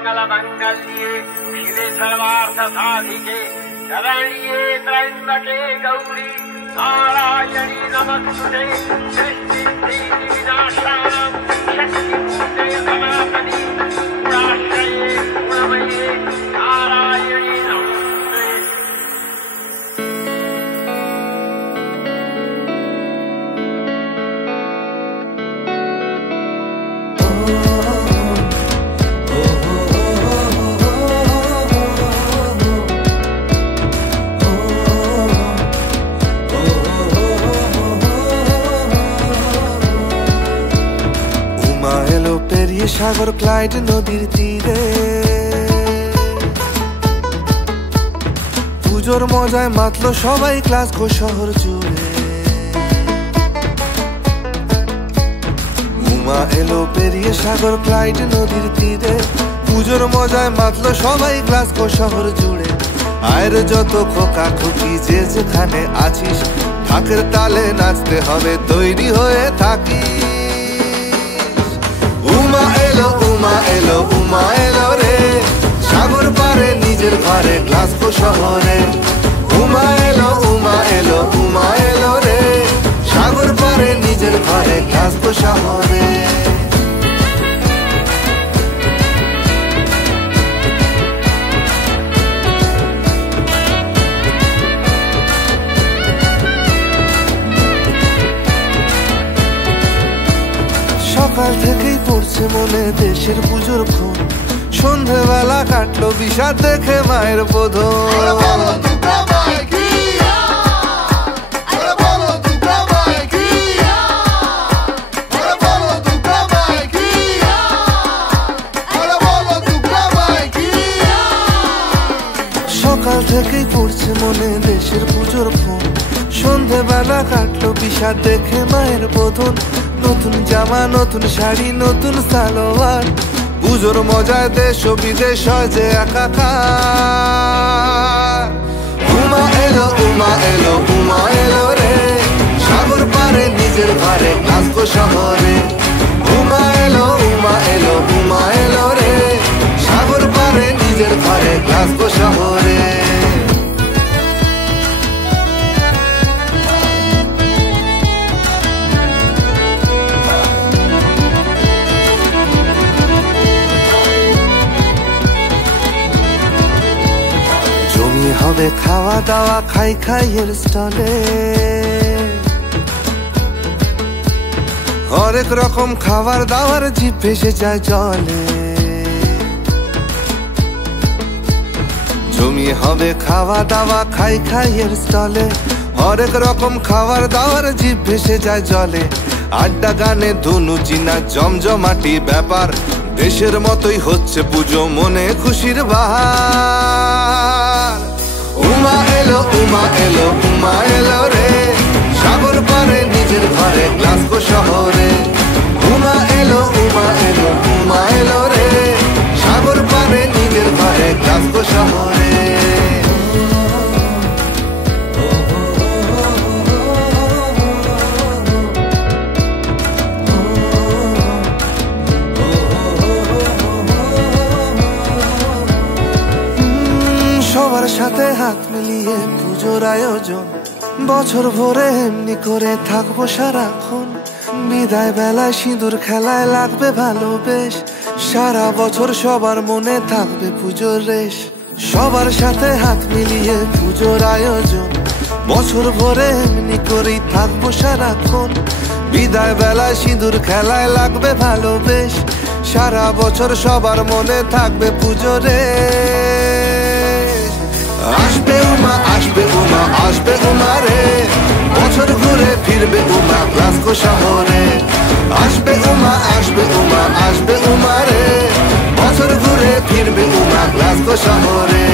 सर्वमङ्गलमङ्गल्ये शिवे सर्वार्थसाधिके शरण्ये त्र्यम्बके गौरी नारायणी नमस्तुते सृष्टिस्थिति विनाशानां शक्तिभूते सनातनी गुणाश्रये गुणमये नारायणी नमस्ते। সাগর ক্লাইড নদীর তীরে পুজোর মজায় মাতলো সবাই গ্লাসগো শহর জুড়ে। উমা এলো পেরিয়ে সাগর ক্লাইড নদীর তীরে পুজোর মজায় মাতলো সবাই গ্লাসগো শহর জুড়ে। আয়ের যত খোকা খুকি যে যেখানে আছিস ঢাকের তালে নাচতে হবে তৈরি হয়ে থাকি। উমা এলো উমা এলো উমা এলো রে সাগর পারে নিজের ঘরে গ্লাসগো শহরে। উমা এলো উমা এলো উমা এলো রে সাগর পারে নিজের ঘরে গ্লাসগো শহরে। সকাল থেকেই পড়ছে মনে দেশের পুজোর ফোন, সন্ধেবেলা কাটলো বিষাদ দেখে মায়ের বোধন। সকাল থেকেই পড়ছে মনে দেশের পুজোর ফোন, সন্ধেবেলা কাটলো বিষাদ দেখে মায়ের বোধন। নতুন জামা নতুন শাড়ি নতুন সালোয়ার পুজোর মজায় দেশ ও বিদেশ হয় যে একাকার। উমা এলো উমা এলো উমা এলো রে সাগর পারে নিজের ঘরে গ্লাসগো শহরে। উমা এলো উমা এলো উমা এলো রে সাগর পারে নিজের ঘরে গ্লাসগো শহরে। হবে খাওয়া দাওয়া খাই খাইয়ের স্টলে, হরেক রকম খাবার দাবার জিভ ভেসে যায় জলে। জমি হবে খাওয়া দাওয়া খাই খাইয়ের স্টলে, হরেক রকম খাবার দাবার জিভ ভেসে যায় জলে। আড্ডা গানে ধনু চিনা জমজমাটি ব্যাপার, দেশের মতোই হচ্ছে পুজো মনে খুশির বাহার। উমা এলো উমা এলো উমা এলো রে সাগর পারে নিজের ঘরে গ্লাসগো শহরে। উমা এলো উমা এলো উমা এলো রে সাগর পারে নিজের ঘরে গ্লাসগো শহরে। সবার সাথে হাত মিলিয়ে পুজোর আয়োজন, বছর ভরে এমনি করে থাকবো সারাক্ষণ। বিদায় বেলায় সিঁদুর খেলায় লাগবে ভালো বেশ, সারা বছর সবার মনে থাকবে পুজোর রেশ। সবার সাথে হাত মিলিয়ে পুজোর আয়োজন, বছর ভরে এমনি করেই থাকবো সারাক্ষণ। বিদায় বেলায় সিঁদুর খেলায় লাগবে ভালো বেশ, সারা বছর সবার মনে থাকবে পুজোর রেশ। আসবে উমা আসবে উমা আসবে উমা রে বছর ঘুরে ফিরবে উমা গ্লাসগো শহরে। আসবে উমা আসবে উমা আসবে উমা রে বছর ঘুরে ফিরবে উমা গ্লাসগো শহরে।